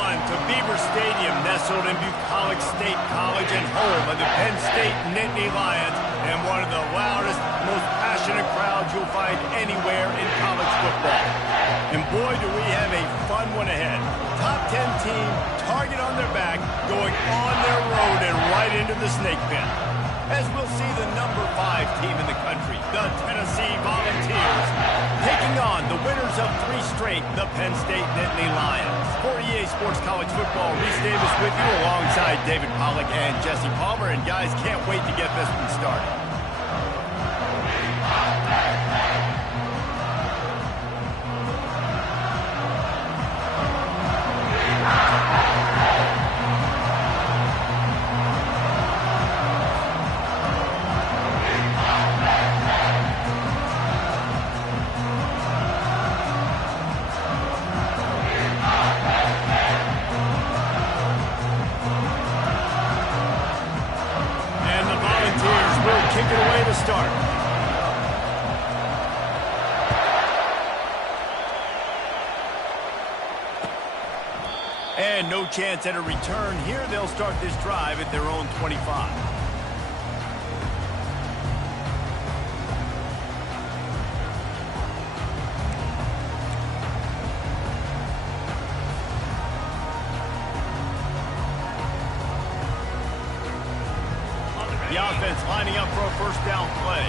to Beaver Stadium, nestled in Bucolic State College and home of the Penn State Nittany Lions, and one of the loudest, most passionate crowds you'll find anywhere in college football. And boy, do we have a fun one ahead. Top 10 team, target on their back, going on their road and right into the snake pit. As we'll see the number 5 team in the country, the Tennessee Volunteers, taking on the winners of 3 straight, the Penn State Nittany Lions. For EA Sports College Football, Reese Davis with you alongside David Pollack and Jesse Palmer. And guys, can't wait to get this one started. Kick it away to start. And no chance at a return here. They'll start this drive at their own 25. The offense lining up for a first down play.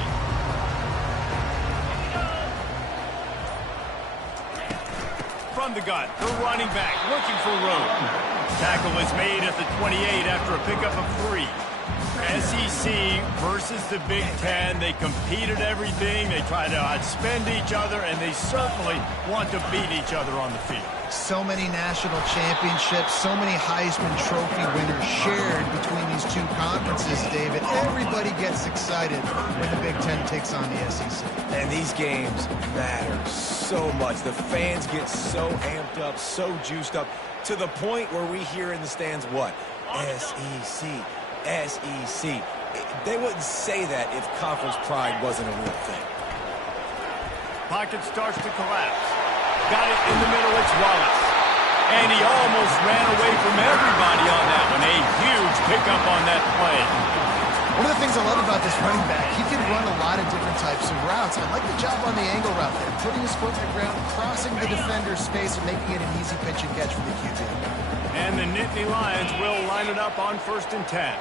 From the gun, the running back looking for room. Tackle is made at the 28 after a pickup of 3. SEC versus the Big Ten. They compete at everything. They try to outspend each other, and they certainly want to beat each other on the field. So many national championships, so many Heisman Trophy winners shared between these two conferences, David. Everybody gets excited when the Big Ten takes on the SEC. And these games matter so much. The fans get so amped up, so juiced up, to the point where we hear in the stands what? SEC. SEC. They wouldn't say that if conference pride wasn't a real thing. Pocket starts to collapse. Got it in the middle, it's Wallace. And he almost ran away from everybody on that one. A huge pickup on that play. One of the things I love about this running back, he can run a lot of different types of routes. I like the job on the angle route there, putting his foot in the ground, crossing the defender's space, and making it an easy pitch and catch for the QB. And the Nittany Lions will line it up on 1st and 10.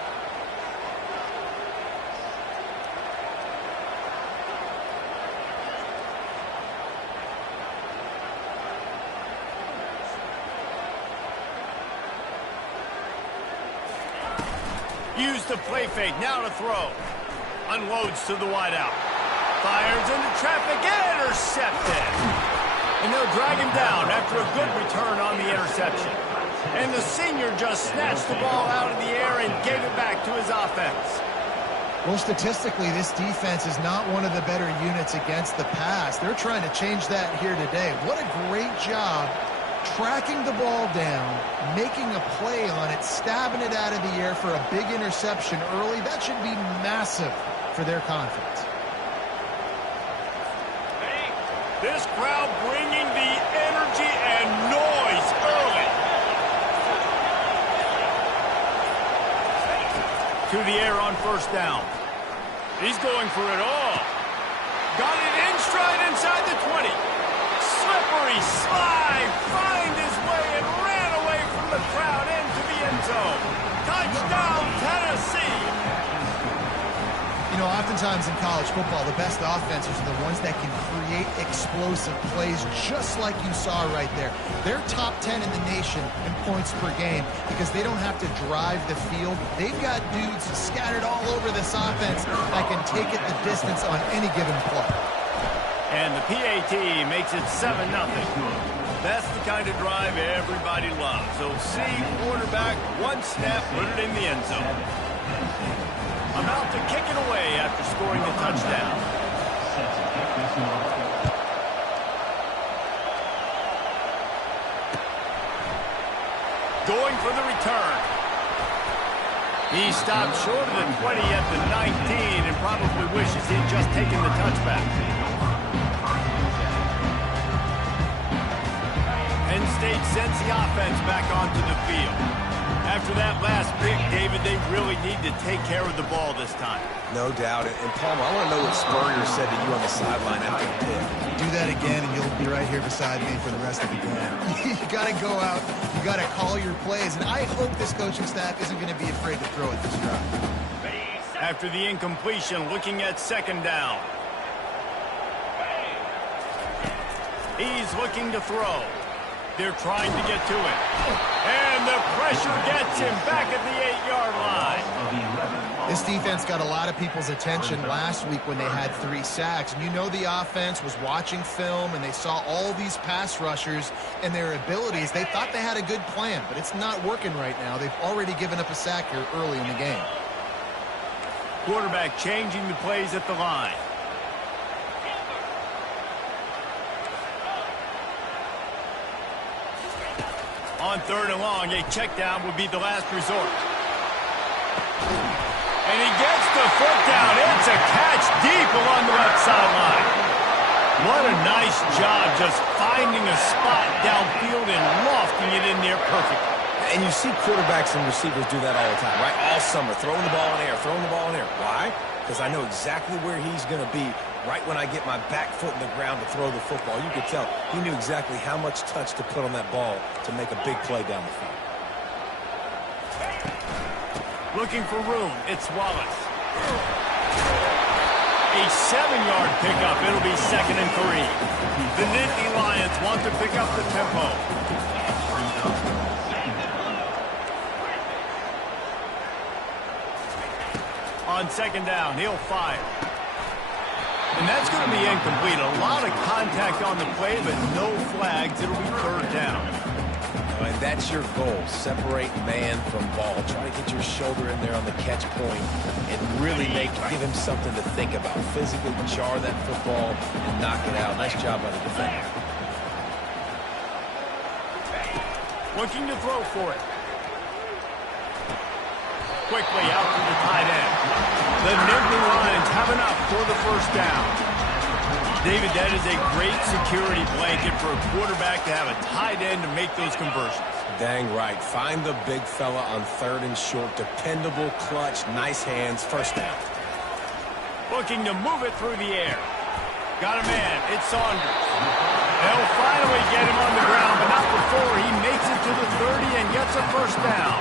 Use the play fake, now to throw. Unloads to the wideout. Fires into traffic, intercepted. And they'll drag him down after a good return on the interception. And the senior just snatched the ball out of the air and gave it back to his offense. Well, statistically, this defense is not one of the better units against the pass. They're trying to change that here today. What a great job tracking the ball down, making a play on it, stabbing it out of the air for a big interception early. That should be massive for their confidence. This crowd bringing the energy and noise early. To the air on 1st down. He's going for it all. Got it in stride inside the 20. Slippery slide, find his way and ran away from the crowd into the end zone. Touchdown, Tennessee. You know, oftentimes in college football, the best offenses are the ones that can create explosive plays, just like you saw right there. They're top 10 in the nation in points per game because they don't have to drive the field. They've got dudes scattered all over this offense that can take it the distance on any given play. And the PAT makes it 7-0. That's the kind of drive everybody loves. So see quarterback, one snap, put it in the end zone. About to kick it away after scoring the touchdown. Going for the return. He stopped short of the 20 at the 19 and probably wishes he'd just taken the touchback. And State sends the offense back onto the field. After that last pick, David, they really need to take care of the ball this time. No doubt. And Palmer, I want to know what Spurrier said to you on the sideline after the pick. Do that again, and you'll be right here beside me for the rest of the game. You got to go out. You got to call your plays, and I hope this coaching staff isn't going to be afraid to throw it this drive. After the incompletion, looking at second down. He's looking to throw. They're trying to get to it. And the pressure gets him back at the 8-yard line. This defense got a lot of people's attention last week when they had 3 sacks. And you know the offense was watching film, and they saw all these pass rushers and their abilities. They thought they had a good plan, but it's not working right now. They've already given up a sack here early in the game. Quarterback changing the plays at the line. On 3rd and long, a check down would be the last resort. And he gets the foot down. It's a catch deep along the left sideline. What a nice job just finding a spot downfield and lofting it in there perfectly. And you see quarterbacks and receivers do that all the time, right? All summer, throwing the ball in the air, throwing the ball in the air. Why? Because I know exactly where he's going to be right when I get my back foot in the ground to throw the football. You could tell he knew exactly how much touch to put on that ball to make a big play down the field. Looking for room, it's Wallace. A 7-yard pickup. It'll be 2nd and 3. The Nittany Lions want to pick up the tempo. On 2nd down, he'll fire. And that's going to be incomplete. A lot of contact on the play, but no flags. It'll be 3rd down. And that's your goal. Separate man from ball. Try to get your shoulder in there on the catch point and really give him something to think about. Physically jar that football and knock it out. Nice job by the defender. Looking to throw for it. Quickly out to the tight end. The Nittany Lions have enough for the 1st down. David, that is a great security blanket for a quarterback to have a tight end to make those conversions. Dang right. Find the big fella on 3rd and short. Dependable, clutch, nice hands. 1st down. Looking to move it through the air. Got a man. It's Saunders. They'll finally get him on the ground, but not before he makes it to the 30 and gets a 1st down.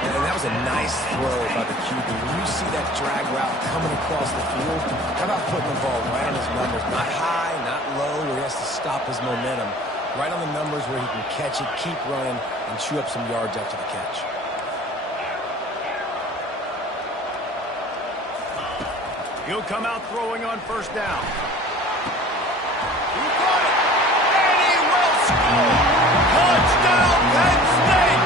And that was a nice throw by the QB. When you see that drag route coming across the field, how about putting the ball right on his numbers? Not high, not low, where he has to stop his momentum. Right on the numbers where he can catch it, keep running, and chew up some yards after the catch. He'll come out throwing on 1st down. He got it, and he will score! Touchdown, Penn State!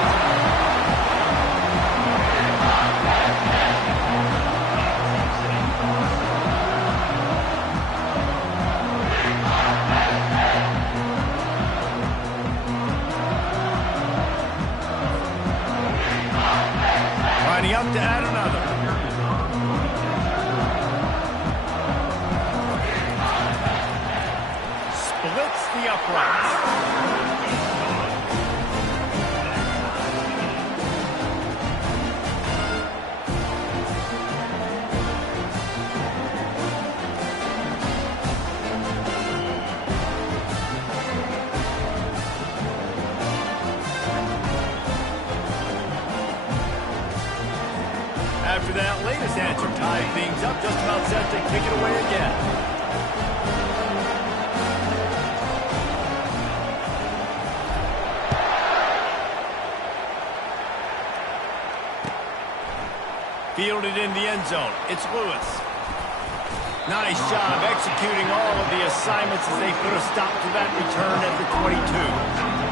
Lining up to add another. Splits the uprights. After that latest answer tied things up, just about set to kick it away again. Fielded in the end zone. It's Lewis. Nice job executing all of the assignments as they put a stop to that return at the 22.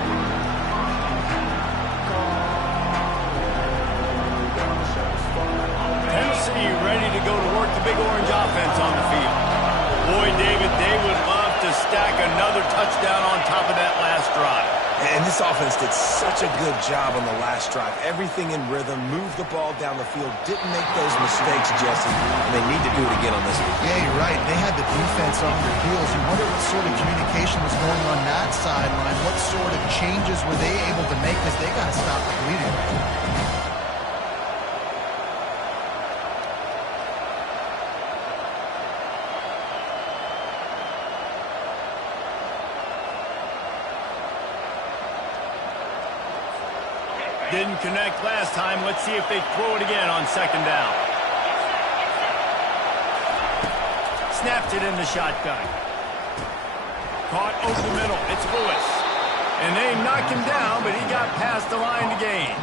Ready to go to work the Big Orange offense on the field. Boy, David, they would love to stack another touchdown on top of that last drive. And this offense defense did such a good job on the last drive. Everything in rhythm, moved the ball down the field, didn't make those mistakes, Jesse, and they need to do it again on this one. Yeah, you're right. They had the defense on their heels. You wonder what sort of communication was going on that sideline. What sort of changes were they able to make, because they got to stop the bleeding. Didn't connect last time. Let's see if they throw it again on second down. Snapped it in the shotgun. Caught over the middle. It's Lewis. And they knocked him down, but he got past the line to gain.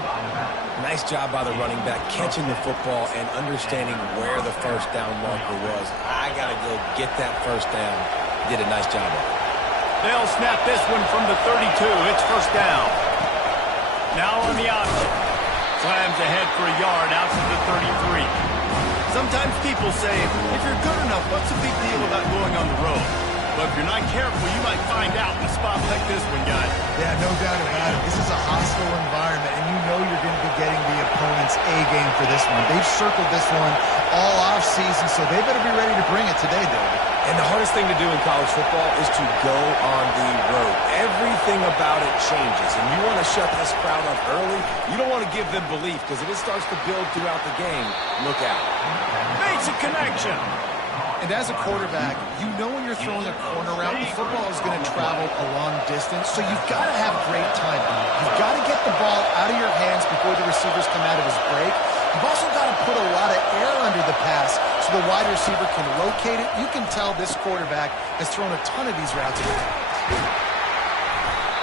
Nice job by the running back, catching the football and understanding where the first down marker was. I got to go get that first down. Did a nice job of it. They'll snap this one from the 32. It's first down. Now on the option. Slams ahead for a yard out to the 33. Sometimes people say, if you're good enough, what's the big deal about going on the road? But if you're not careful, you might find out in a spot like this one, guys. Yeah, no doubt about it. This is a hostile environment, and you know you're going to be getting the opponent's A-game for this one. They've circled this one all off-season, so they better be ready to bring it today, David. And the hardest thing to do in college football is to go on the road. Everything about it changes, and you want to shut this crowd up early. You don't want to give them belief, because if it starts to build throughout the game, look out. Makes a connection. And as a quarterback, you know when you're throwing a corner route, the football is going to travel a long distance, so you've got to have great timing. You've got to get the ball out of your hands before the receivers come out of his break. You've also got to put a lot of air under the pass so the wide receiver can locate it. You can tell this quarterback has thrown a ton of these routes in the past.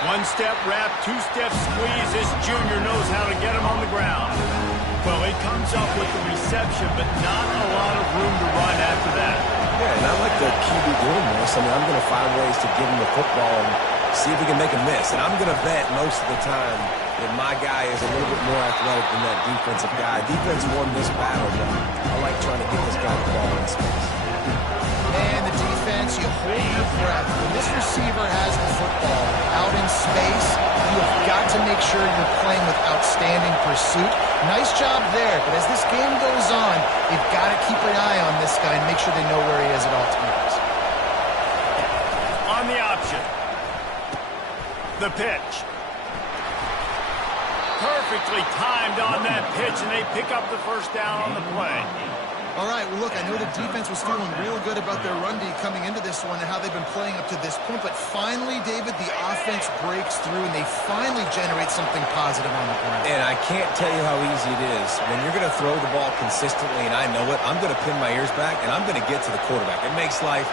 One-step wrap, two-step squeeze. This junior knows how to get him on the ground. Well, he comes up with the reception, but not a lot of room to run after that. Yeah, and I like the QB doing this. I mean, I'm going to find ways to give him the football and see if he can make a miss. And I'm going to bet most of the time that my guy is a little bit more athletic than that defensive guy. Defense won this battle, but I like trying to get this guy the ball in space. And the defense, you hold your breath. When this receiver has the football out in space, you have got to make sure you're playing with outstanding pursuit. Nice job there, but as this game goes on, you've got to keep an eye on this guy and make sure they know where he is at all times. On the option. The pitch. Perfectly timed on that pitch, and they pick up the first down on the play. All right, well, look, I know the defense was feeling real good about their run D coming into this one and how they've been playing up to this point, but finally, David, the offense breaks through, and they finally generate something positive on the ground. And I can't tell you how easy it is. When you're going to throw the ball consistently, and I know it, I'm going to pin my ears back, and I'm going to get to the quarterback. It makes life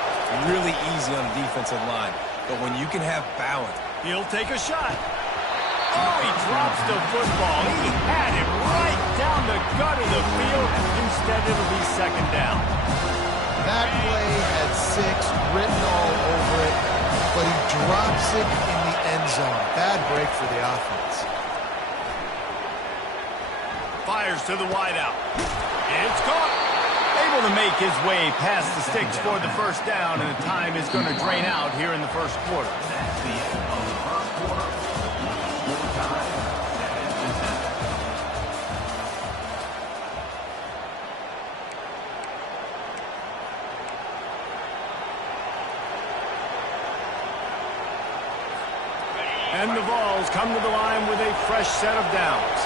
really easy on a defensive line. But when you can have balance. He'll take a shot. Oh, he drops the football. He had it right down the gut of the field. Instead, it'll be second down. That play had 6 written all over it, but he drops it in the end zone. Bad break for the offense. Fires to the wideout. It's caught. Able to make his way past the sticks for the first down, and the time is going to drain out here in the first quarter. And the Vols come to the line with a fresh set of downs.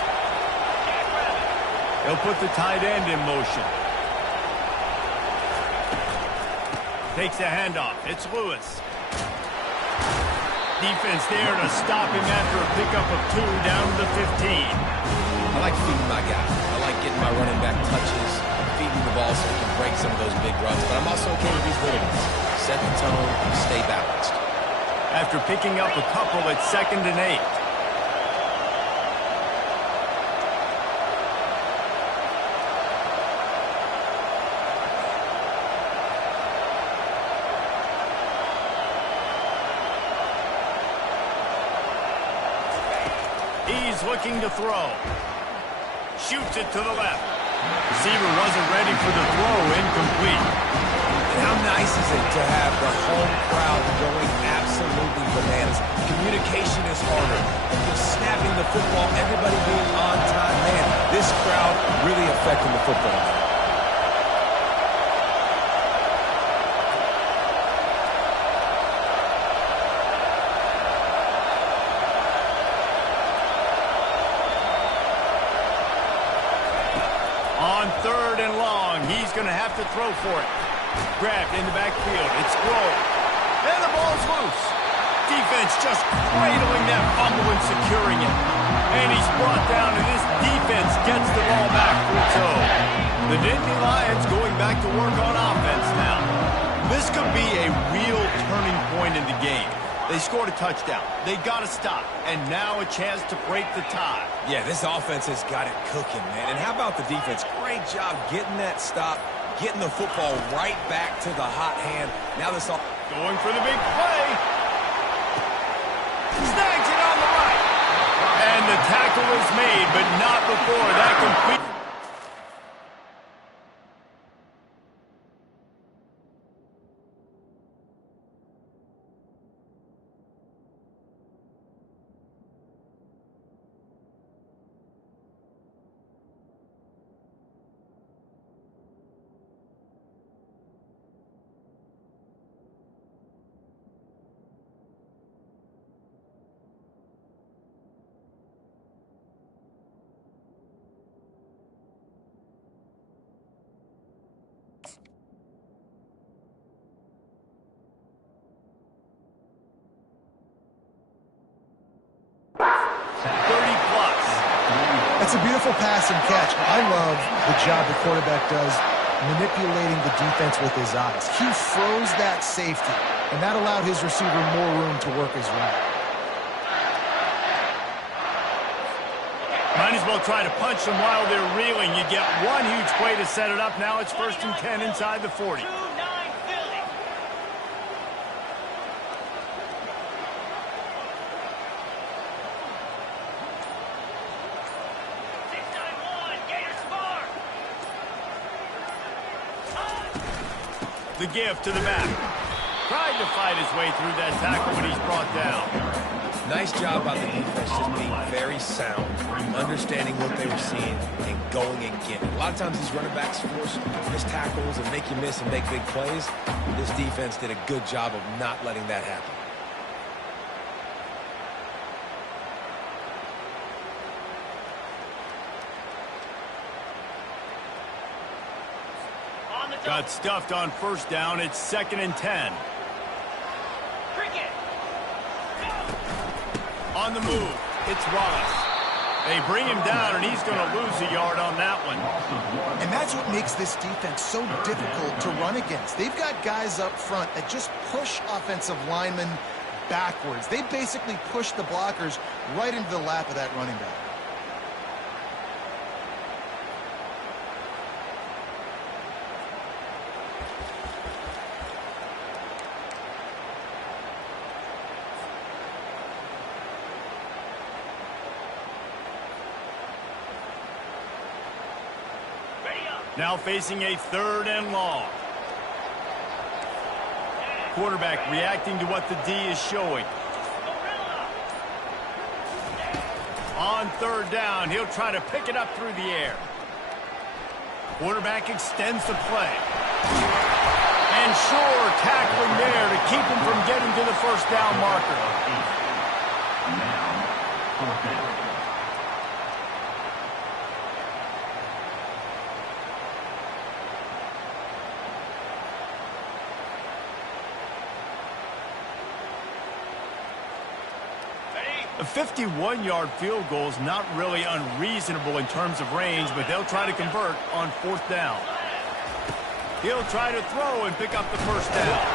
They'll put the tight end in motion. Takes a handoff. It's Lewis. Defense there to stop him after a pickup of 2 down to the 15. I like feeding my guy. I like getting my running back touches, feeding the ball so he can break some of those big runs. But I'm also okay with these little ones. Set the tone, stay balanced. After picking up a couple at 2nd and 8. He's looking to throw. Shoots it to the left. Receiver wasn't ready for the throw, incomplete. And how nice is it to have the home crowd going absolutely bananas? Communication is harder. Just snapping the football, everybody being on time. Man, this crowd really affecting the football. On 3rd and long, he's going to have to throw for it. Grabbed in the backfield. It's rolled. And the ball's loose. Defense just cradling that fumble and securing it. And he's brought down, and this defense gets the ball back for its own. The Nittany Lions going back to work on offense now. This could be a real turning point in the game. They scored a touchdown. They got to stop. And now a chance to break the tie. Yeah, this offense has got it cooking, man. And how about the defense? Great job getting that stop, getting the football right back to the hot hand. Now this all going for the big play. Snags it on the right. And the tackle is made, but not before that complete. That's a beautiful pass and catch. I love the job the quarterback does manipulating the defense with his eyes. He froze that safety, and that allowed his receiver more room to work his route. Might as well try to punch them while they're reeling. You get one huge play to set it up. Now it's 1st and 10 inside the 40. The give to the back. Tried to fight his way through that tackle, but he's brought down. Nice job by the defense, just being very sound, understanding what they were seeing, and going and getting it. A lot of times these running backs force missed tackles and make you miss and make big plays. This defense did a good job of not letting that happen. Got stuffed on 1st down. It's 2nd and 10. On the move, it's Wallace. They bring him down, and he's going to lose a yard on that one. And that's what makes this defense so difficult to run against. They've got guys up front that just push offensive linemen backwards. They basically push the blockers right into the lap of that running back. Now facing a 3rd and long. Quarterback reacting to what the D is showing. On 3rd down, he'll try to pick it up through the air. Quarterback extends the play. And sure, tackling there to keep him from getting to the 1st down marker. Now, 4th down. A 51-yard field goal is not really unreasonable in terms of range, but they'll try to convert on 4th down. He'll try to throw and pick up the 1st down.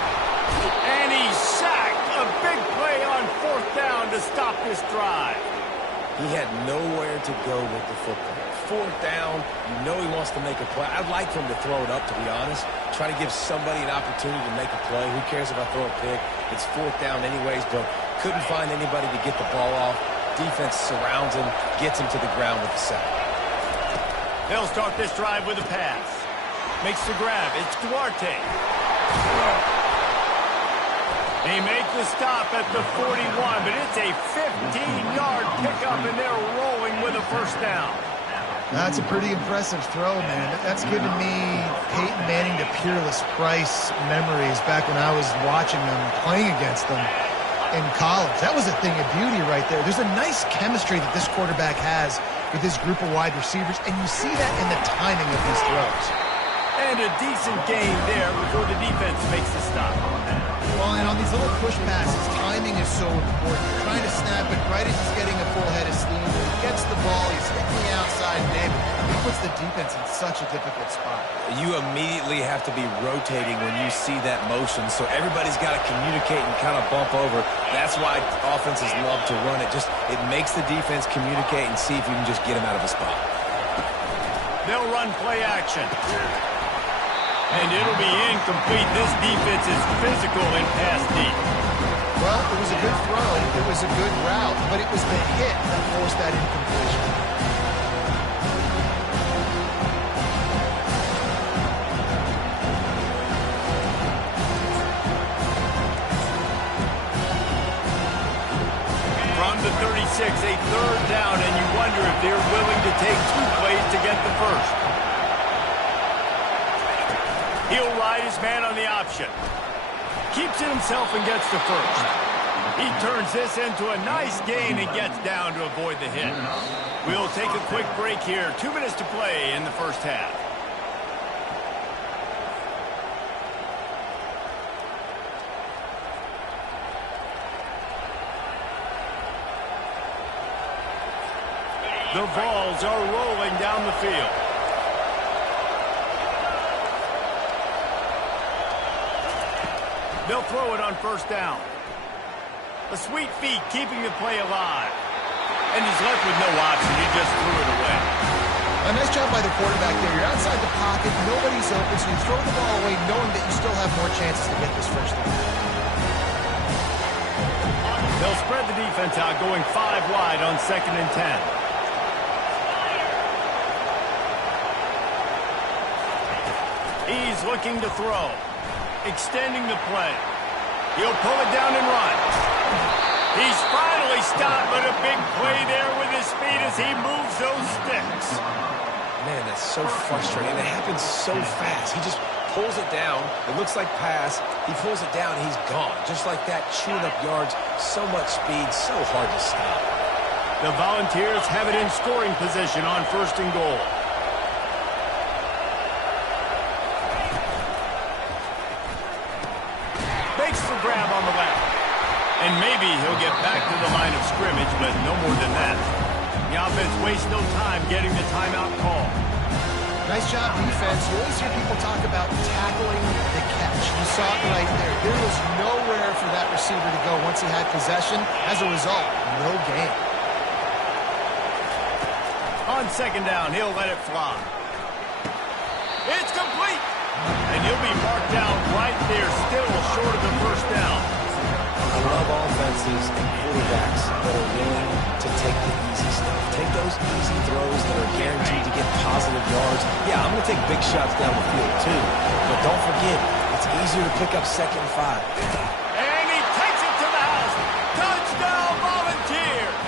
And he's sacked. A big play on 4th down to stop this drive. He had nowhere to go with the football. 4th down, you know he wants to make a play. I'd like for him to throw it up, to be honest. Try to give somebody an opportunity to make a play. Who cares if I throw a pick? It's 4th down anyways, but couldn't find anybody to get the ball off. Defense surrounds him, gets him to the ground with the sack. They'll start this drive with a pass. Makes the grab. It's Duarte. They make the stop at the 41, but it's a 15-yard pickup, and they're rolling with a first down. That's a pretty impressive throw, man. That's given me Peyton Manning to Peerless Price memories back when I was watching them, playing against them in college. That was a thing of beauty right there. There's a nice chemistry that this quarterback has with his group of wide receivers, and you see that in the timing of his throws. And a decent gain there before the defense makes the stop. Well, and on these little push passes, timing is so important. You're trying to snap it right as he's getting a full head of steam. When he gets the ball, he's hitting the outside neighbor. He puts the defense in such a difficult spot. You immediately have to be rotating when you see that motion, so everybody's got to communicate and kind of bump over. That's why offenses love to run it. It makes the defense communicate and see if you can just get him out of a spot. They'll run play action. And it'll be incomplete. This defense is physical in pass deep. Well, it was a good throw. It was a good route, but it was the hit that forced that incompletion. From the 36, a third down, and you wonder if they're willing to take 2 plays to get the first. He'll ride his man on the option. Keeps it himself and gets the first. He turns this into a nice gain and gets down to avoid the hit. We'll take a quick break here. 2 minutes to play in the first half. The Vols are rolling down the field. They'll throw it on first down. A sweet feat keeping the play alive. And he's left with no option. He just threw it away. A nice job by the quarterback there. You're outside the pocket. Nobody's open, so you throw the ball away knowing that you still have more chances to get this first down. They'll spread the defense out, going 5 wide on 2nd and 10. He's looking to throw. Extending the play. He'll pull it down and run. He's finally stopped, but a big play there with his speed as he moves those sticks. Man, that's so frustrating. It happens so fast. He just pulls it down. It looks like pass. He pulls it down, he's gone. Just like that, chewing up yards. So much speed, so hard to stop. The Volunteers have it in scoring position on 1st and goal. Grab on the left. And maybe he'll get back to the line of scrimmage, but no more than that. The offense wastes no time getting the timeout call. Nice job, defense. You always hear people talk about tackling the catch. You saw it right there. There was nowhere for that receiver to go once he had possession. As a result, no gain. On 2nd down, he'll let it fly. It's complete. And he'll be marked down right there, still short of the first down. I love offenses and quarterbacks that are willing to take the easy stuff. Take those easy throws that are guaranteed to get positive yards. Yeah, I'm going to take big shots down the field too. But don't forget, it's easier to pick up 2nd and 5. And he takes it to the house. Touchdown, Volunteers!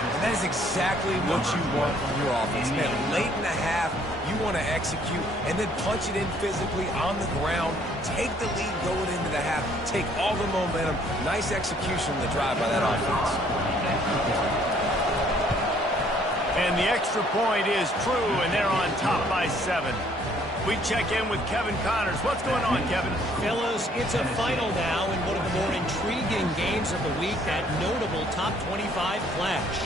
And that is exactly what you want from your offense. Man, late in the half, you want to execute and then punch it in physically on the ground. Take the lead going into the half. Take all the momentum. Nice execution on the drive by that offense. And the extra point is true, and they're on top by 7. We check in with Kevin Connors. What's going on, Kevin? Fellas, it's a final now in one of the more intriguing games of the week, that notable top 25 clash.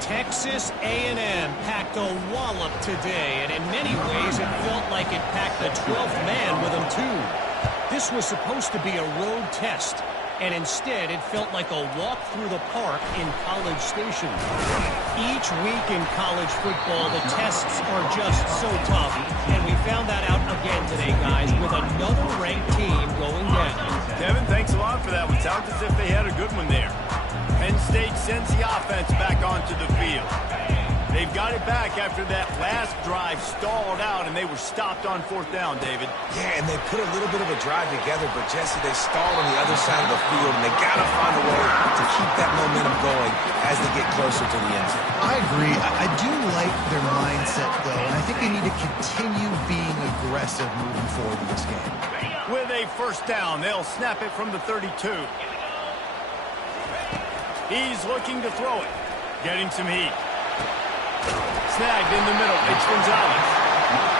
Texas A&M packed a wallop today, and in many ways it felt like it packed the 12th man with them too. This was supposed to be a road test, and instead it felt like a walk through the park in College Station. Each week in college football, the tests are just so tough, and we found that out again today, guys, with another ranked team going down. Kevin, thanks a lot for that one. Sounds as if they had a good one there. Penn State sends the offense back onto the field. They They've got it back after that last drive stalled out, and they were stopped on 4th down, David. Yeah, and they put a little bit of a drive together, but Jesse, they stalled on the other side of the field, and they got to find a way to keep that momentum going as they get closer to the end zone. I agree. I do like their mindset, though, and I think they need to continue being aggressive moving forward in this game. With a 1st down, they'll snap it from the 32. He's looking to throw it. Getting some heat. Snagged in the middle. It's Gonzalez.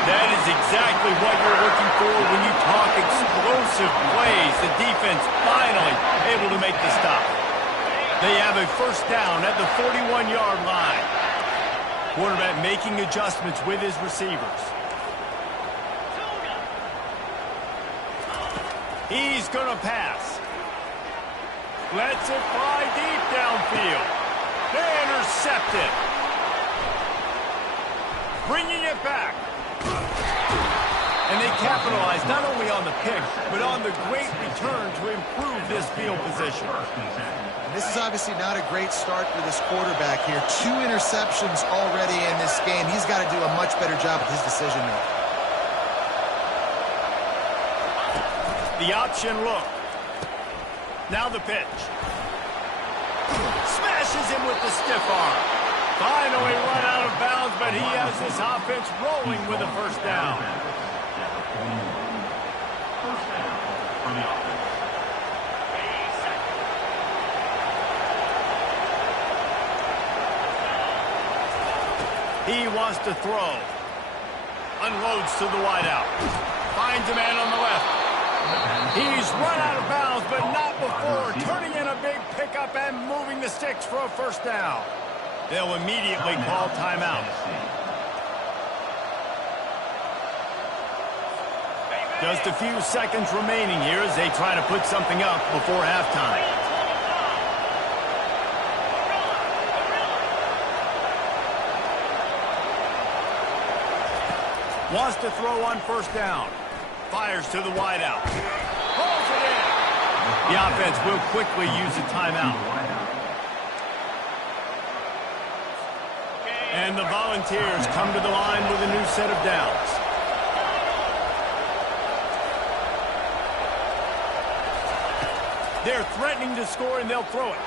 That is exactly what you're looking for when you talk explosive plays. The defense finally able to make the stop. They have a 1st down at the 41-yard line. Quarterback making adjustments with his receivers. He's going to pass. Lets it fly deep downfield. They intercept it. Bringing it back. And they capitalize not only on the pick, but on the great return to improve this field position. And this is obviously not a great start for this quarterback here. 2 interceptions already in this game. He's got to do a much better job with his decision making. The option look. Now the pitch. Smashes him with the stiff arm. Finally run out of bounds, but he has this offense rolling with a 1st down. He wants to throw. Unloads to the wideout. Finds a man on the left. He's run out of bounds, but not before turning in a big pickup and moving the sticks for a 1st down. They'll immediately call timeout. Just a few seconds remaining here as they try to put something up before halftime. Wants to throw on 1st down. Fires to the wideout. Pulls it in. The offense will quickly use a timeout. And the Volunteers come to the line with a new set of downs. They're threatening to score, and they'll throw it.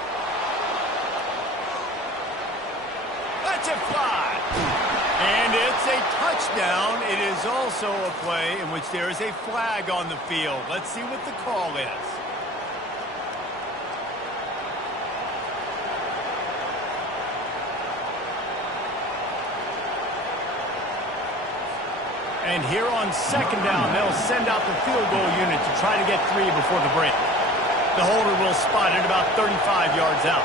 Let's it fly. And it's a touchdown. It is also a play in which there is a flag on the field. Let's see what the call is. And here on 2nd down, they'll send out the field goal unit to try to get 3 before the break. The holder will spot it about 35 yards out.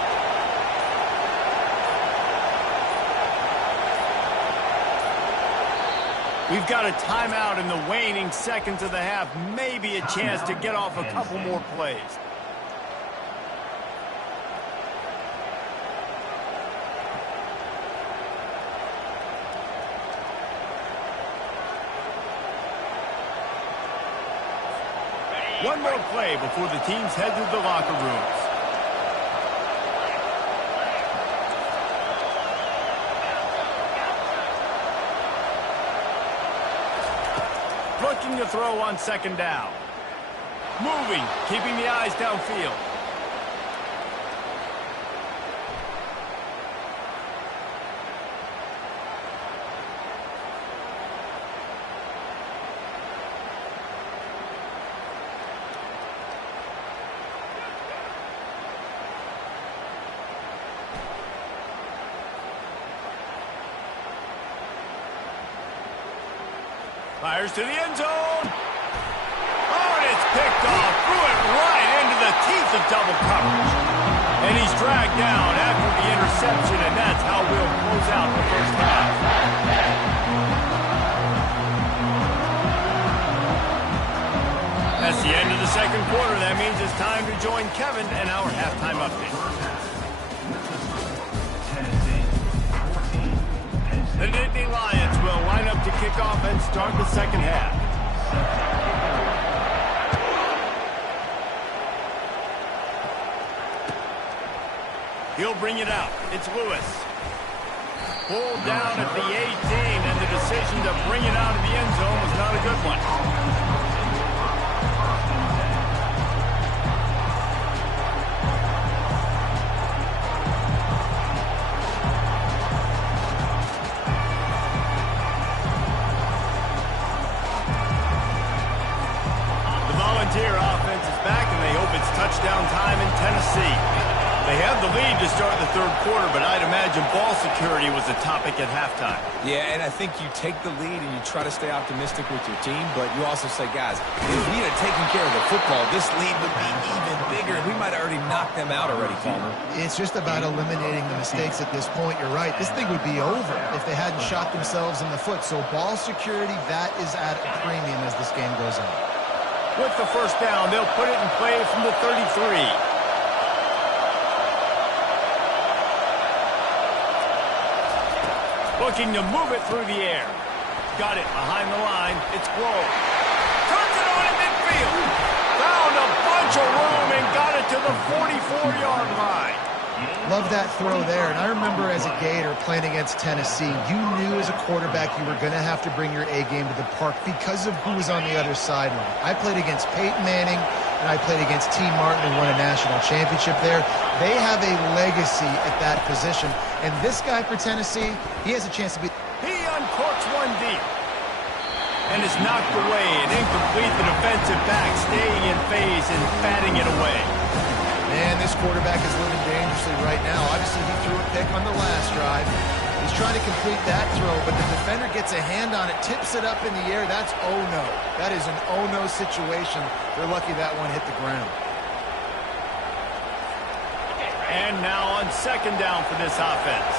We've got a timeout in the waning seconds of the half. Maybe a chance to get off a couple more plays. One more play before the teams head to the locker rooms. Looking to throw on 2nd down. Moving, keeping the eyes downfield. Fires to the end zone. Oh, and it's picked off. Threw it right into the teeth of double coverage. And he's dragged down after the interception, and that's how we'll close out the 1st half. That's the end of the 2nd quarter. That means it's time to join Kevin and our halftime update. The Nittany Lions will line up to kick off and start the 2nd half. He'll bring it out. It's Lewis. Pulled down at the 18, and the decision to bring it out of the end zone was not a good one. The Volunteer offense is back, and they hope it's touchdown time in Tennessee. They have the lead to start the third quarter, but I'd imagine ball security was a topic at halftime. Yeah, and I think you take the lead and you try to stay optimistic with your team, but you also say, guys, if we had taken care of the football, this lead would be even bigger, and we might have already knocked them out already, Palmer. It's just about eliminating the mistakes at this point. You're right. This thing would be over if they hadn't shot themselves in the foot. So ball security, that is at a premium as this game goes on. With the first down, they'll put it in play from the 33. Looking to move it through the air. Got it behind the line. It's Grove. Turns it on in midfield. Found a bunch of room and got it to the 44-yard line. Love that throw there. And I remember as a Gator playing against Tennessee, you knew as a quarterback you were going to have to bring your A game to the park because of who was on the other sideline. I played against Peyton Manning, and I played against T. Martin, who won a national championship there. They have a legacy at that position. And this guy for Tennessee, he has a chance to be... He uncorks one deep. And is knocked away and incomplete. The defensive back staying in phase and batting it away. Man, this quarterback is living dangerously right now. Obviously, he threw a pick on the last drive. He's trying to complete that throw, but the defender gets a hand on it, tips it up in the air. That's oh-no. That is an oh-no situation. They're lucky that one hit the ground. And now on second down for this offense.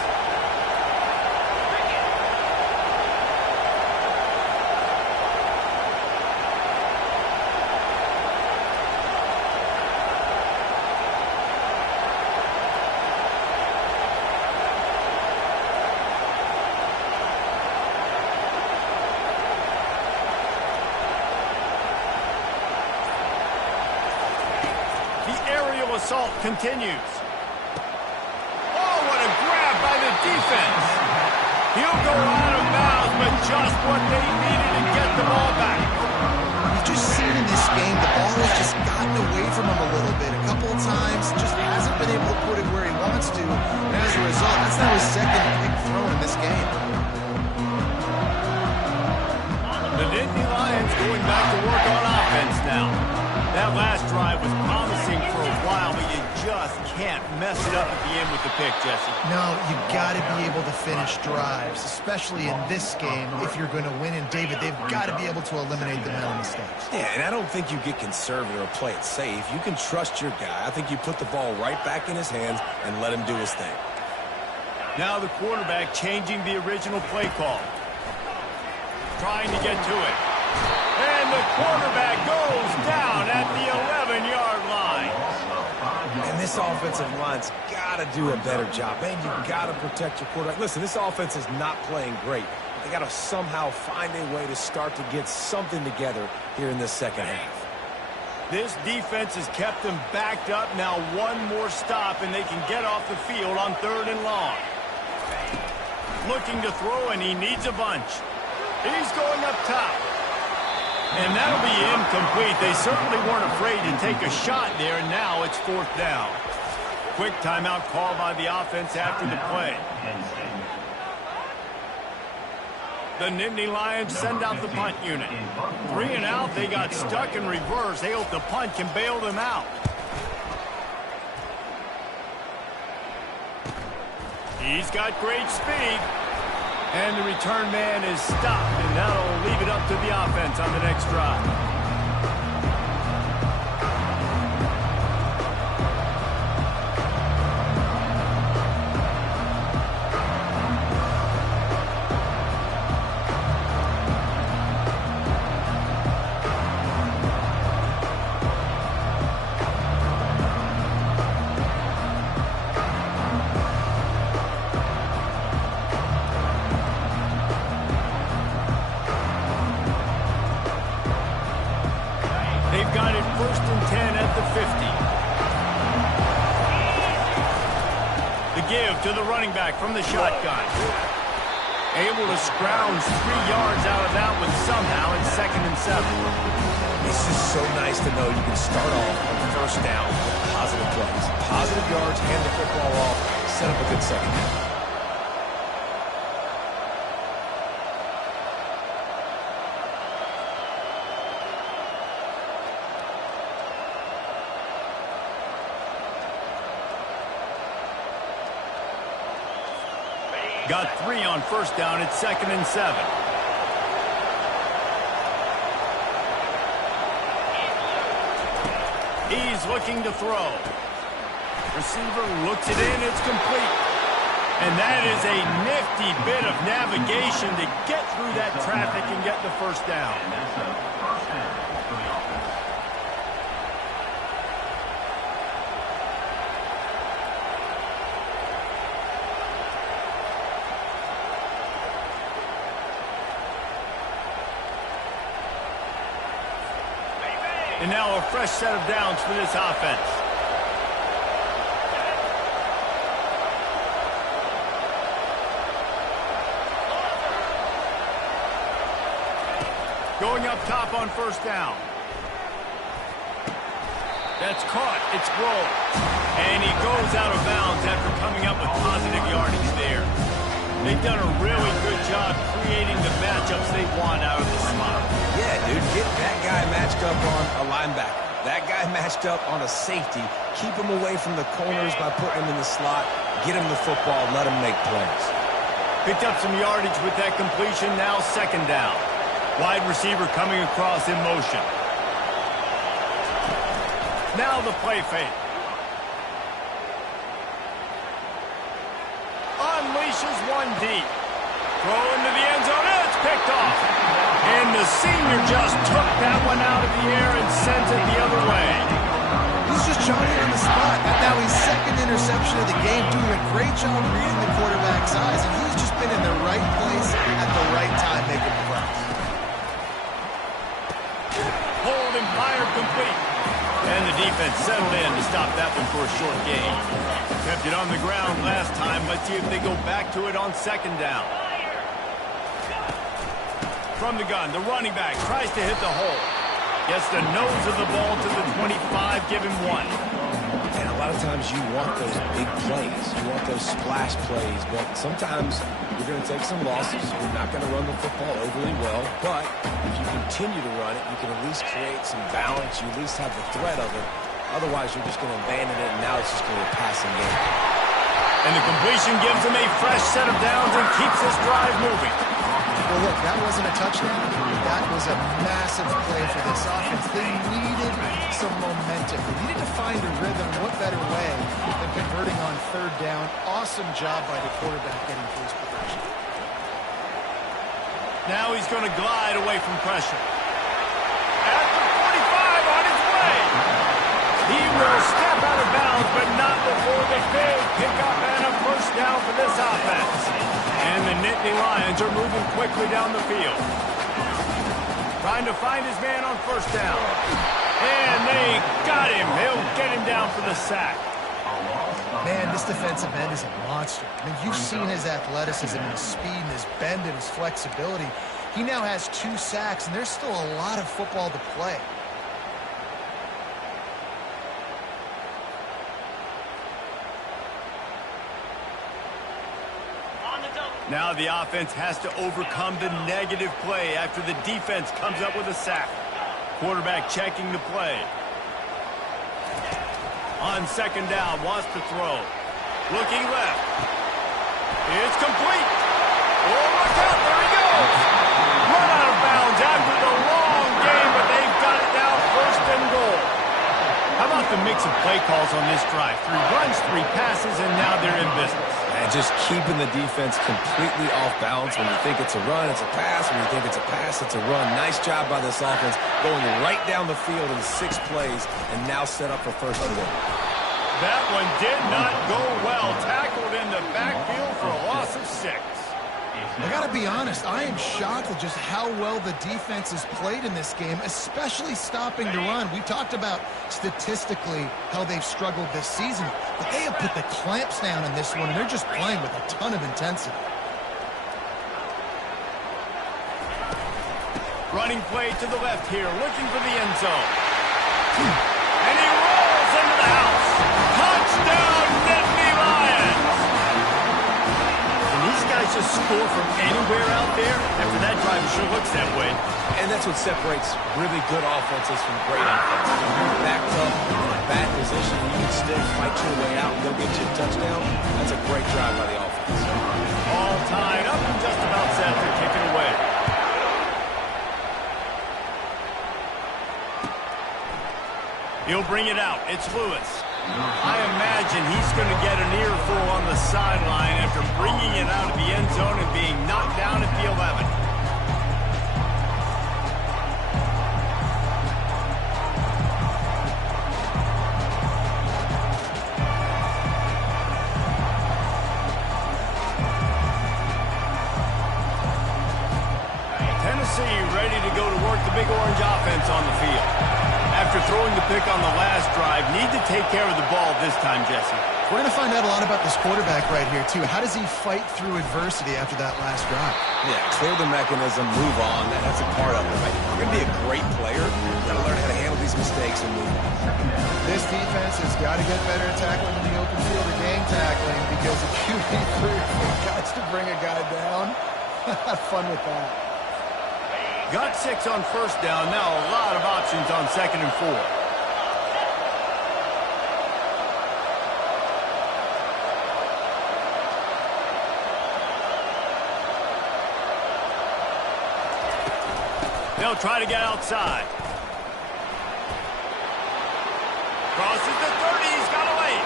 The aerial assault continues. Defense. He'll go out of bounds, but just what they needed to get the ball back. You've just seen in this game, the ball has just gotten away from him a little bit. A couple of times, just hasn't been able to put it where he wants to. And as a result, that's now his second big throw in this game. The Nittany Lions going back to work on offense now. That last drive was promising for a while, but you just can't mess it up at the end with the pick, Jesse. No, you got to be able to finish drives, especially in this game if you're going to win. And, David, they've got to be able to eliminate the mental mistakes. Yeah, and I don't think you get conservative or play it safe. You can trust your guy. I think you put the ball right back in his hands and let him do his thing. Now the quarterback changing the original play call. Trying to get to it. And the quarterback goes down at the 11-yard line. And this offensive line's got to do a better job. Man, you got to protect your quarterback. Listen, this offense is not playing great. They got to somehow find a way to start to get something together here in this second half. This defense has kept them backed up. Now one more stop, and they can get off the field on 3rd and long. Looking to throw, and he needs a bunch. He's going up top. And that'll be incomplete. They certainly weren't afraid to take a shot there, and now it's 4th down. Quick timeout call by the offense after the play. The Nittany Lions send out the punt unit. 3 and out, they got stuck in reverse. They hope the punt can bail them out. He's got great speed. And the return man is stopped, and that'll leave it up to the offense on the next drive. They've got it 1st and 10 at the 50. The give to the running back from the shotgun. Able to scrounge 3 yards out of that one somehow in 2nd and 7. It's just so nice to know you can start off on first down with positive plays. Positive yards, hand the football off, set up a good second down. Got 3 on first down at 2nd and 7. He's looking to throw. Receiver looks it in. It's complete. And that is a nifty bit of navigation to get through that traffic and get the first down. And now a fresh set of downs for this offense. Going up top on first down. That's caught. It's rolled. And he goes out of bounds after coming up with positive yardage there. They've done a really good job creating the matchups they want out of the slot. Yeah, dude, get that guy matched up on a linebacker. That guy matched up on a safety. Keep him away from the corners by putting him in the slot. Get him the football. Let him make plays. Picked up some yardage with that completion. Now 2nd down. Wide receiver coming across in motion. Now the play fake. Unleashes one deep. Throw into the end zone. It's picked off. And the senior just took that one out of the air and sent it the other way. He's just Johnny on the spot. Now his 2nd interception of the game, doing a great job reading the quarterback's eyes, and he's just been in the right place at the right time making plays. Hold and fired complete. And the defense settled in to stop that one for a short gain. Kept it on the ground last time. Let's see if they go back to it on 2nd down. From the gun, the running back tries to hit the hole. Gets the nose of the ball to the 25, give him 1. And a lot of times you want those big plays. You want those splash plays. But sometimes you're going to take some losses. You're not going to run the football overly well. But if you continue to run it, you can at least create some balance. You at least have the threat of it. Otherwise, you're just going to abandon it, and now it's just going to be a passing game. And the completion gives him a fresh set of downs and keeps this drive moving. Well, look, that wasn't a touchdown. That was a massive play for this offense. They needed some momentum. They needed to find a rhythm. What better way than converting on 3rd down? Awesome job by the quarterback getting to his progression. Now he's going to glide away from pressure. At the 45 on his way. He will step out of bounds, but not before the big pickup and a first down for this offense. And the Nittany Lions are moving quickly down the field. Trying to find his man on first down. And they got him. He'll get him down for the sack. Man, this defensive end is a monster. I mean, you've seen his athleticism and his speed and his bend and his flexibility. He now has 2 sacks, and there's still a lot of football to play. Now the offense has to overcome the negative play after the defense comes up with a sack. Quarterback checking the play. On 2nd down, wants to throw. Looking left. It's complete. Oh, look out, there he goes. Run out of bounds after the long game, but they've got it now 1st and goal. How about the mix of play calls on this drive? 3 runs, 3 passes, and now they're in business. And just keeping the defense completely off balance. When you think it's a run, it's a pass. When you think it's a pass, it's a run. Nice job by this offense, going right down the field in 6 plays, and now set up for 1st and goal. That one did not go well. Tackled in the backfield for a loss of 6. I got to be honest, I am shocked at just how well the defense has played in this game, especially stopping the run. We talked about statistically how they've struggled this season, but they have put the clamps down in this one, and they're just playing with a ton of intensity. Running play to the left here, looking for the end zone. And he rolls into the house. Touchdown, Nittany Lions! Can these guys just score from anywhere out there? After that drive, it sure looks that way. And that's what separates really good offenses from great offenses. When you're backed up in a bad position, you can still fight your way out and go get you a touchdown. That's a great drive by the offense. All tied up and just about set to kick it away. He'll bring it out. It's Lewis. I imagine he's going to get an earful on the sideline after bringing it out of the end zone and being knocked down at the 11. Tennessee ready to go to work the Big Orange offense on the field. After throwing the pick on the last drive, need to take care of the ball this time, Jesse. We're going to find out a lot about this quarterback right here, too. How does he fight through adversity after that last drive? Yeah, clear the mechanism, move on. That's a part of it, right? You're going to be a great player. You've got to learn how to handle these mistakes and move on. This defense has got to get better at tackling in the open field or game tackling, because if you need guys to bring a guy down, have fun with that. Got 6 on first down. Now a lot of options on 2nd and 4. They'll try to get outside. Crosses the 30. He's got away.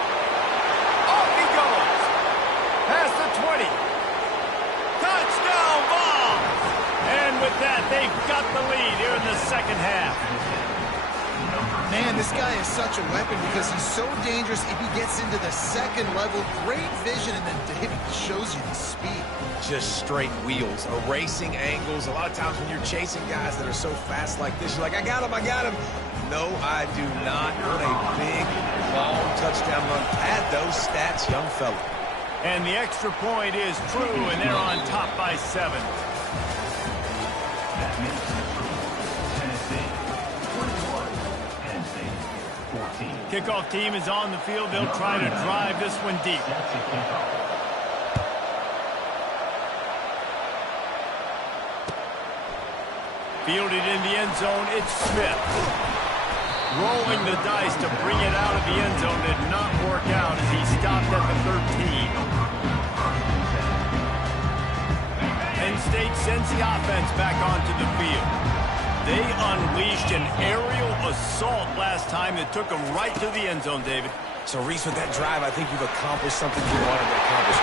Off he goes. Past the 20. Touchdown ball. And with that, they've got the lead here in the second half. Man, this guy is such a weapon because he's so dangerous if he gets into the second level. Great vision, and then David shows you the speed. Just straight wheels, erasing angles. A lot of times when you're chasing guys that are so fast like this, you're like, I got him, I got him. No, I do not. What a big, long touchdown run. Pad those stats, young fella. And the extra point is true, and they're on top by 7. Kickoff team is on the field. They'll try to drive this one deep. Fielded in the end zone, it's Smith. Rolling the dice to bring it out of the end zone did not work out as he stopped at the 13. Penn State sends the offense back onto the field. They unleashed an aerial assault last time that took them right to the end zone, David. So, Reese, with that drive, I think you've accomplished something you wanted to accomplish.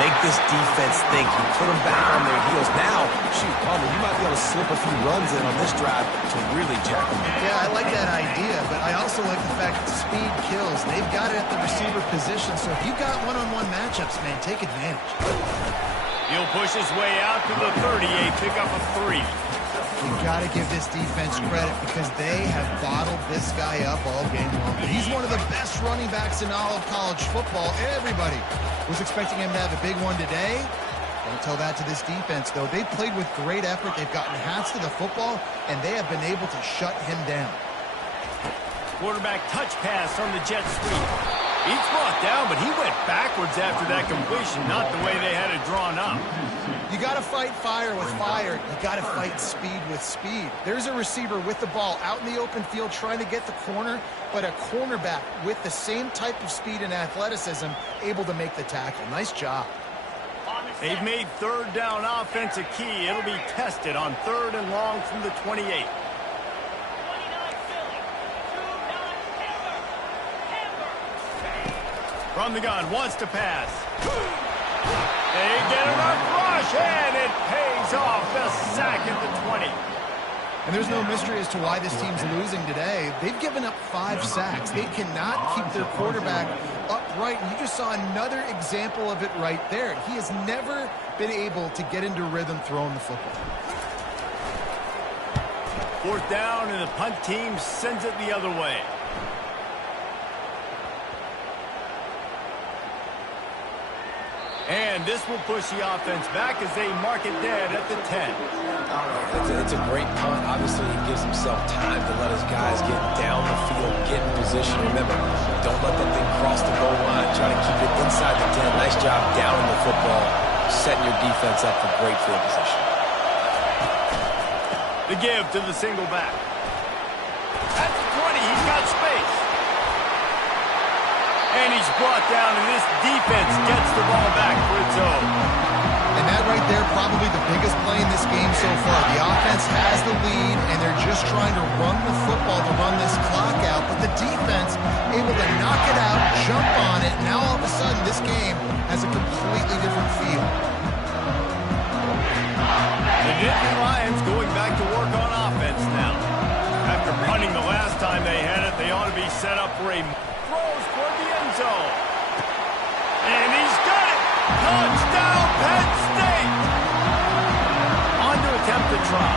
Make this defense think. You put them back on their heels. Now, shoot, Palmer, you might be able to slip a few runs in on this drive to really jack them up. Yeah, I like that idea, but I also like the fact that speed kills. They've got it at the receiver position, so if you've got one-on-one matchups, man, take advantage. He'll push his way out to the 38, pick up a 3. You've got to give this defense credit because they have bottled this guy up all game long. But he's one of the best running backs in all of college football. Everybody was expecting him to have a big one today. Don't tell that to this defense, though. They played with great effort. They've gotten hats to the football, and they have been able to shut him down. Quarterback touch pass on the jet sweep. He's brought down, but he went backwards after that completion, not the way they had it drawn up. You got to fight fire with fire. You got to fight speed with speed. There's a receiver with the ball out in the open field trying to get the corner, but a cornerback with the same type of speed and athleticism able to make the tackle. Nice job. They've made third down offense a key. It'll be tested on 3rd and long from the 28. From the gun, wants to pass. They get enough rush, and it pays off. The sack at the 20. And there's no mystery as to why this team's losing today. They've given up 5 sacks. They cannot keep their quarterback upright. And you just saw another example of it right there. He has never been able to get into rhythm throwing the football. 4th down, and the punt team sends it the other way. And And this will push the offense back as they mark it dead at the 10. It's a great punt. Obviously, he gives himself time to let his guys get down the field, get in position. Remember, don't let that thing cross the goal line. Try to keep it inside the 10. Nice job down in the football, setting your defense up for great field position. The give to the single back. At the 20, he's got space. And he's brought down, and this defense gets the ball back for its own. And that right there, probably the biggest play in this game so far. The offense has the lead, and they're just trying to run the football to run this clock out. But the defense able to knock it out, jump on it. Now all of a sudden, this game has a completely different feel. The Nittany Lions going back to work on offense now. After punting the last time they had it, they ought to be set up for a throws toward the end zone. And he's got it! Touchdown, Penn State! On to attempt the try.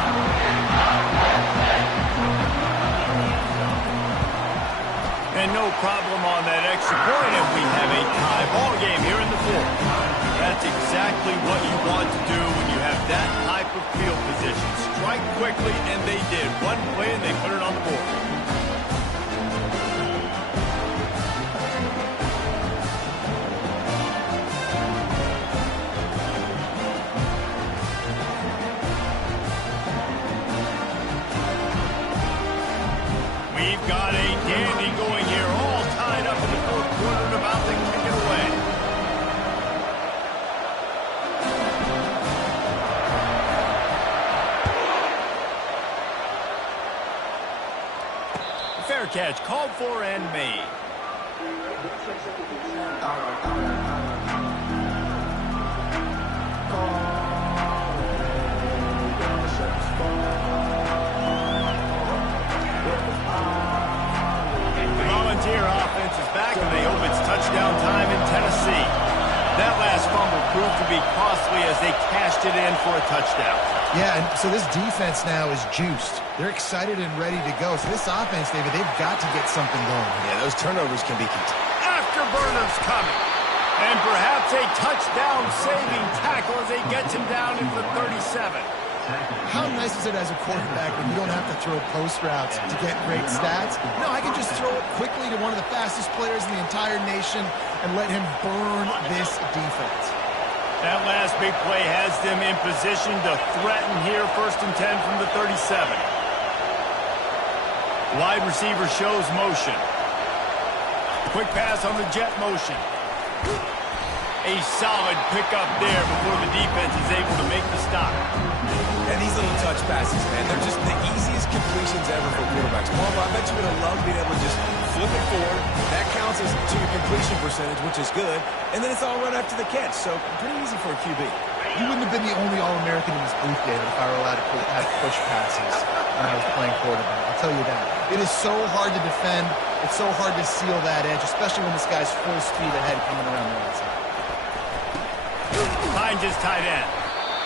And no problem on that extra point, and we have a tie ball game here in the fourth. That's exactly what you want to do when you have that type of field position. Strike quickly, and they did. One play, and they put it on the board. We've got a dandy going here, all tied up in the fourth quarter and about to kick it away. Fair catch, called for and made. Volunteer offense is back, and they hope it's touchdown time in Tennessee. That last fumble proved to be costly as they cashed it in for a touchdown. Yeah, and so this defense now is juiced. They're excited and ready to go. So this offense, David, they've got to get something going. Yeah, those turnovers can be Afterburners coming. And perhaps a touchdown-saving tackle as they get him down into the 37. How nice is it as a quarterback when you don't have to throw post routes to get great stats? No, I can just throw it quickly to one of the fastest players in the entire nation and let him burn this defense. That last big play has them in position to threaten here, 1st and 10 from the 37. Wide receiver shows motion. Quick pass on the jet motion. A solid pickup there before the defense is able to make the stop. And these little touch passes, man, they're just the easiest completions ever for quarterbacks. Marvel, I bet you would have loved being able to just flip it forward. That counts as to your completion percentage, which is good. And then it's all run after the catch, so pretty easy for a QB. You wouldn't have been the only All-American in this booth, David, if I were allowed to have push passes when I was playing quarterback. I'll tell you that. It is so hard to defend. It's so hard to seal that edge, especially when this guy's full speed ahead coming around the outside. Finds his tight end.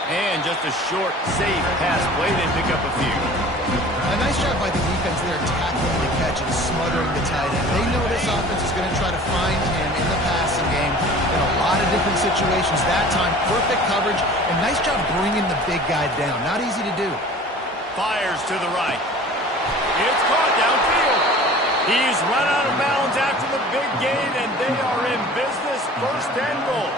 And just a short, safe pass play. They pick up a few. A nice job by the defense there tackling the catch and smothering the tight end. They know this offense is going to try to find him in the passing game in a lot of different situations. That time, perfect coverage, and nice job bringing the big guy down. Not easy to do. Fires to the right. It's caught downfield. He's run out of bounds after the big gain, and they are in business, 1st and goal.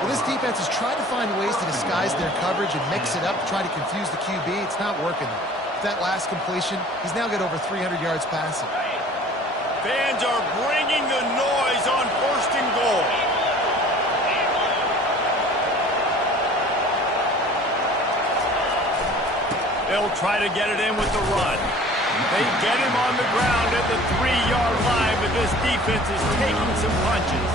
Well, this defense is trying to find ways to disguise their coverage and mix it up, try to confuse the QB. It's not working. With that last completion, he's now got over 300 yards passing. Fans are bringing the noise on 1st and goal. They'll try to get it in with the run. They get him on the ground at the 3-yard line, but this defense is taking some punches.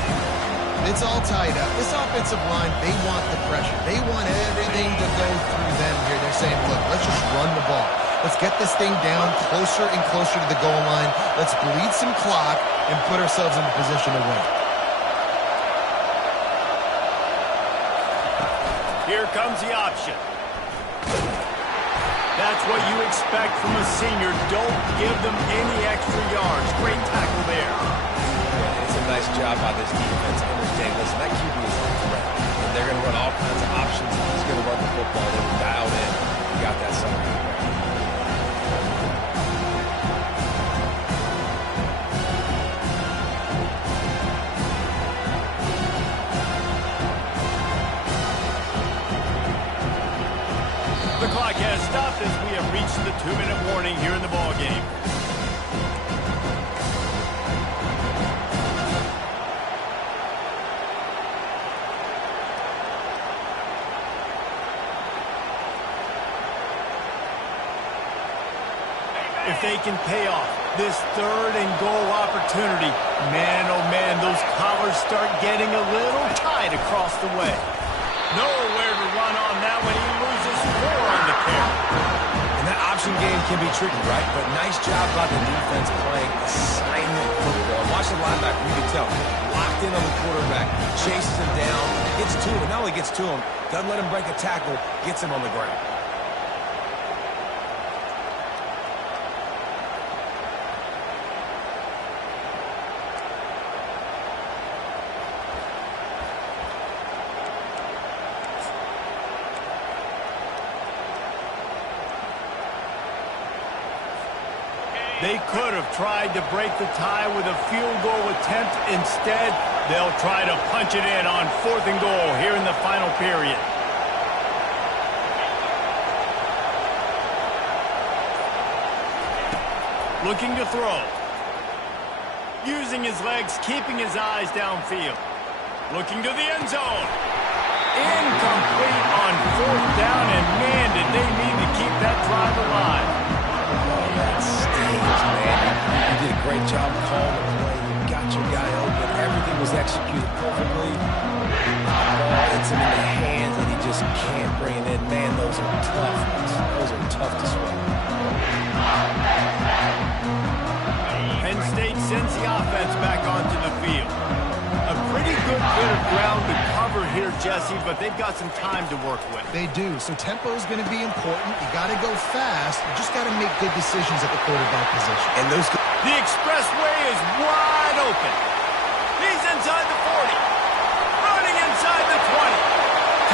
It's all tied up. This offensive line, they want the pressure. They want everything to go through them here. They're saying, look, let's just run the ball. Let's get this thing down closer and closer to the goal line. Let's bleed some clock and put ourselves in a position to win. Here comes the option. That's what you expect from a senior. Don't give them any extra yards. Great tackle there. It's a nice job by this defense understanding, listen, that QB is on the ground, and they're going to run all kinds of options, and he's going to run the football. They were dialed in. He got that son of a gun. The clock has stopped as we have reached the 2-minute warning here in the ballgame. If they can pay off this 3rd and goal opportunity, man, oh man, those collars start getting a little tight across the way. Nowhere to run on that when he loses 4 on the carry. And that option game can be tricky, right? But nice job by the defense playing assignment football. Watch the linebacker, you can tell. Locked in on the quarterback, chases him down, gets to him, and not only gets to him, doesn't let him break a tackle, gets him on the ground. They could have tried to break the tie with a field goal attempt. Instead, they'll try to punch it in on 4th and goal here in the final period. Looking to throw. Using his legs, keeping his eyes downfield. Looking to the end zone. Incomplete on 4th down, and man, did they need to keep that drive alive. That stinks, man. You did a great job calling the play. You got your guy open. Everything was executed perfectly. Ball hits him in the hands, and he just can't bring it in. Man, those are tough. Those are tough to swallow. Penn State sends the offense back onto the field. A pretty good bit of ground to cover here, Jesse, but they've got some time to work with. They do. So tempo is going to be important. You got to go fast. You just got to make good decisions at the quarterback position. And those... The expressway is wide open. He's inside the 40. Running inside the 20.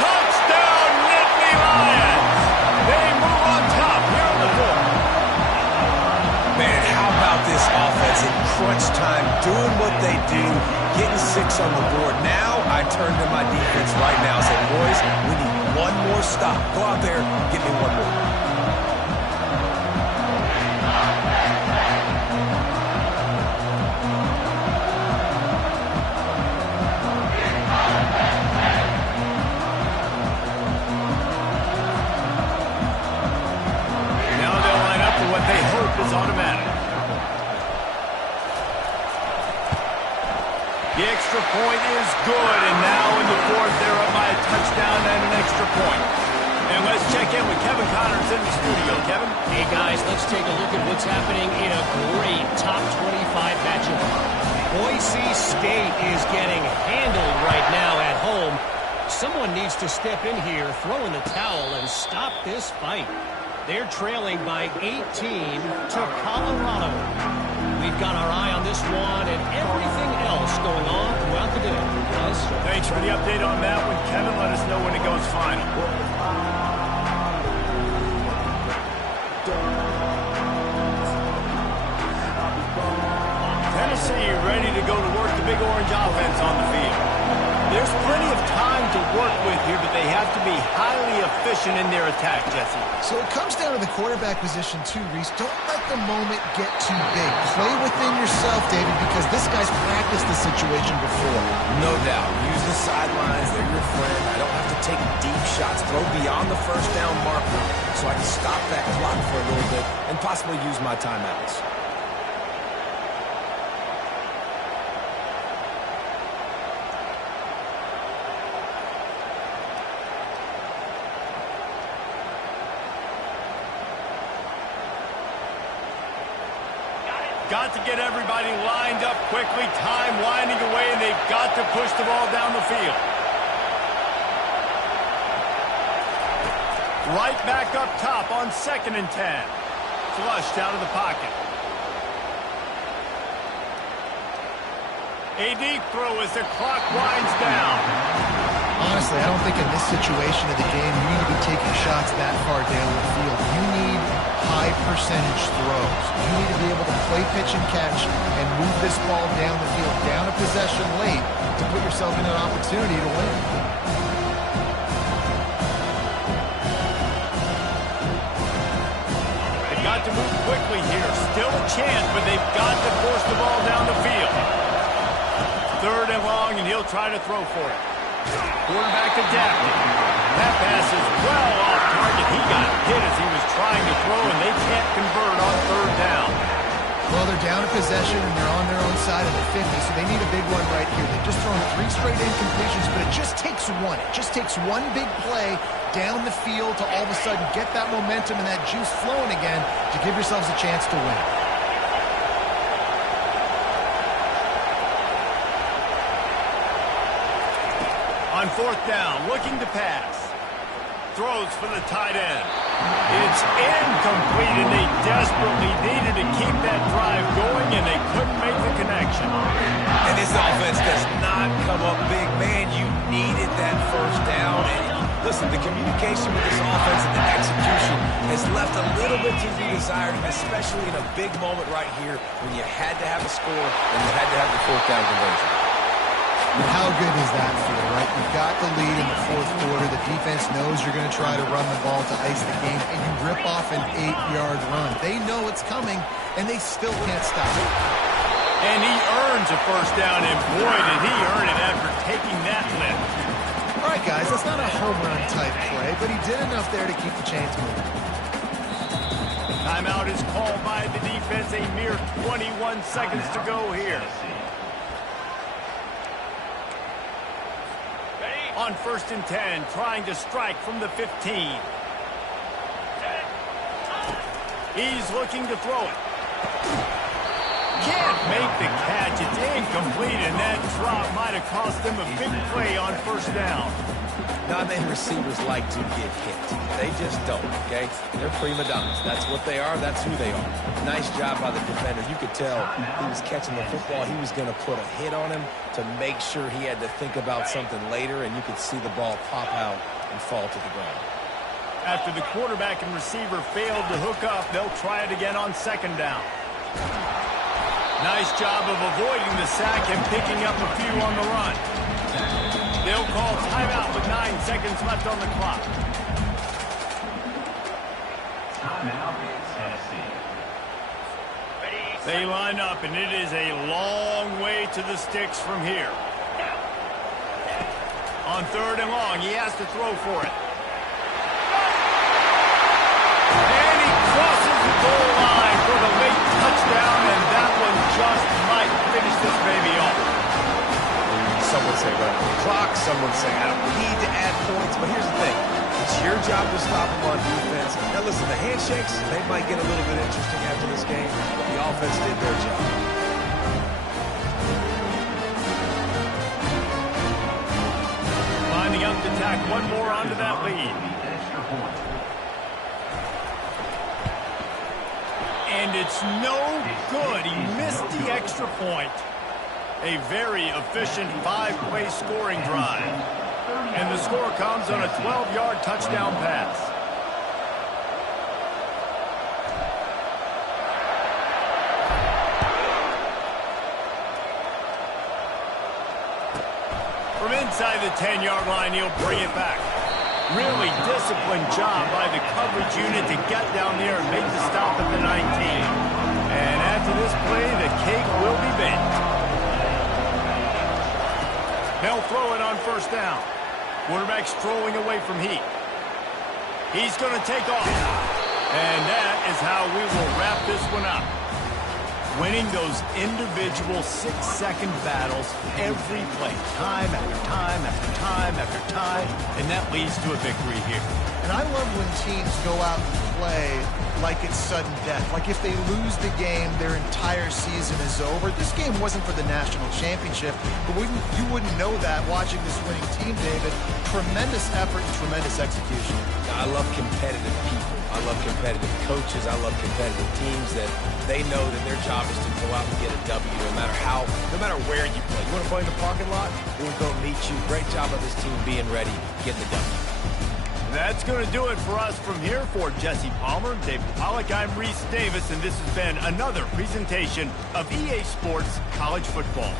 Touchdown, Nittany Lions. They move on top here on the 4th. Man, how about this offense in crunch time, doing what they do, getting 6 on the board. Now I turn to my defense right now and say, boys, we need one more stop. Go out there, get me one more. Now they'll line up for what they hope is automatic. The extra point is good, and now in the 4th, they're up by a touchdown and an extra point. And let's check in with Kevin Connors in the studio. Kevin? Hey, guys, let's take a look at what's happening in a great top 25 matchup. Boise State is getting handled right now at home. Someone needs to step in here, throw in the towel, and stop this fight. They're trailing by 18 to Colorado. We've got our eye on this one and everything else going on throughout the day. Guys? Thanks for the update on that one, Kevin. Let us know when it goes final. Tennessee ready to go to work the Big Orange offense on the field. There's plenty of time to work with here, but they have to be highly efficient in their attack, Jesse. So it comes down to the quarterback position too, Reese. Don't let the moment get too big. Play within yourself, David, because this guy's practiced the situation before. No doubt. Use the sidelines. They're your friend. I don't have to take deep shots. Throw beyond the 1st down marker so I can stop that clock for a little bit and possibly use my timeouts. Got to get everybody lined up quickly. Time winding away, and they've got to push the ball down the field. Right back up top on 2nd and 10. Flushed out of the pocket. A deep throw as the clock winds down. Honestly, I don't think in this situation of the game you need to be taking shots that far down the field. You need high percentage throws. You need to be able to play pitch and catch and move this ball down the field, down a possession late to put yourself in an opportunity to win. They've got to move quickly here. Still a chance, but they've got to force the ball down the field. 3rd and long, and he'll try to throw for it. Quarterback adapted. That pass is well off target. He got hit as he was trying to throw, and they can't convert on 3rd down. Well, they're down a possession, and they're on their own side of the 50, so they need a big one right here. They've just thrown 3 straight incompletions, but it just takes one. It just takes one big play down the field to all of a sudden get that momentum and that juice flowing again to give yourselves a chance to win. On 4th down, looking to pass. Throws for the tight end. It's incomplete, and they desperately needed to keep that drive going, and they couldn't make the connection. And this offense does not come up big. Man, you needed that 1st down. And listen, the communication with this offense and the execution has left a little bit to be desired, especially in a big moment right here when you had to have a score and you had to have the 4th down conversion. How good does that feel, right? You've got the lead in the 4th quarter. The defense knows you're going to try to run the ball to ice the game, and you rip off an 8-yard run. They know it's coming, and they still can't stop it. And he earns a 1st down, and boy, did he earn it after taking that lift. All right, guys, that's not a home run type play, but he did enough there to keep the chains moving. Timeout is called by the defense. A mere 21 seconds to go here. On 1st and 10, trying to strike from the 15. He's looking to throw it. Can't make the catch. It's incomplete, and that drop might have cost them a big play on 1st down. Non-name receivers like to get hit. They just don't, okay? They're prima donnas. That's what they are. That's who they are. Nice job by the defender. You could tell he was catching the football. He was going to put a hit on him to make sure he had to think about something later, and you could see the ball pop out and fall to the ground. After the quarterback and receiver failed to hook up, they'll try it again on 2nd down. Nice job of avoiding the sack and picking up a few on the run. They'll call timeout with 9 seconds left on the clock. Timeout, Tennessee. They line up, and it is a long way to the sticks from here. On 3rd and long, he has to throw for it. And he crosses the goal line for the late touchdown, and that one just might finish this baby off. Some would say run the clock. Some would say I don't need to add points. But here's the thing. It's your job to stop them on defense. Now, listen, the handshakes, they might get a little bit interesting after this game, but the offense did their job. Lining up to tack one more onto that lead. And it's no good. He missed the extra point. A very efficient 5-play scoring drive. And the score comes on a 12-yard touchdown pass. From inside the 10-yard line, he'll bring it back. Really disciplined job by the coverage unit to get down there and make the stop at the 19. And after this play, the cake will be baked. They'll throw it on 1st down. Quarterback strolling away from heat. He's going to take off. And that is how we will wrap this one up. Winning those individual 6-second battles every play, time after time after time after time, and that leads to a victory here. And I love love when teams go out and play like it's sudden death. Like if they lose the game, their entire season is over. This game wasn't for the national championship, but you wouldn't know that watching this winning team, David. Tremendous effort and tremendous execution. I love competitive people. I love competitive coaches. I love competitive teams that they know that their job is to go out and get a W no matter where you play. You want to play in the parking lot? We'll go meet you. Great job of this team being ready, getting the W. That's going to do it for us from here. For Jesse Palmer, David Pollack, I'm Reese Davis, and this has been another presentation of EA Sports College Football.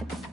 it.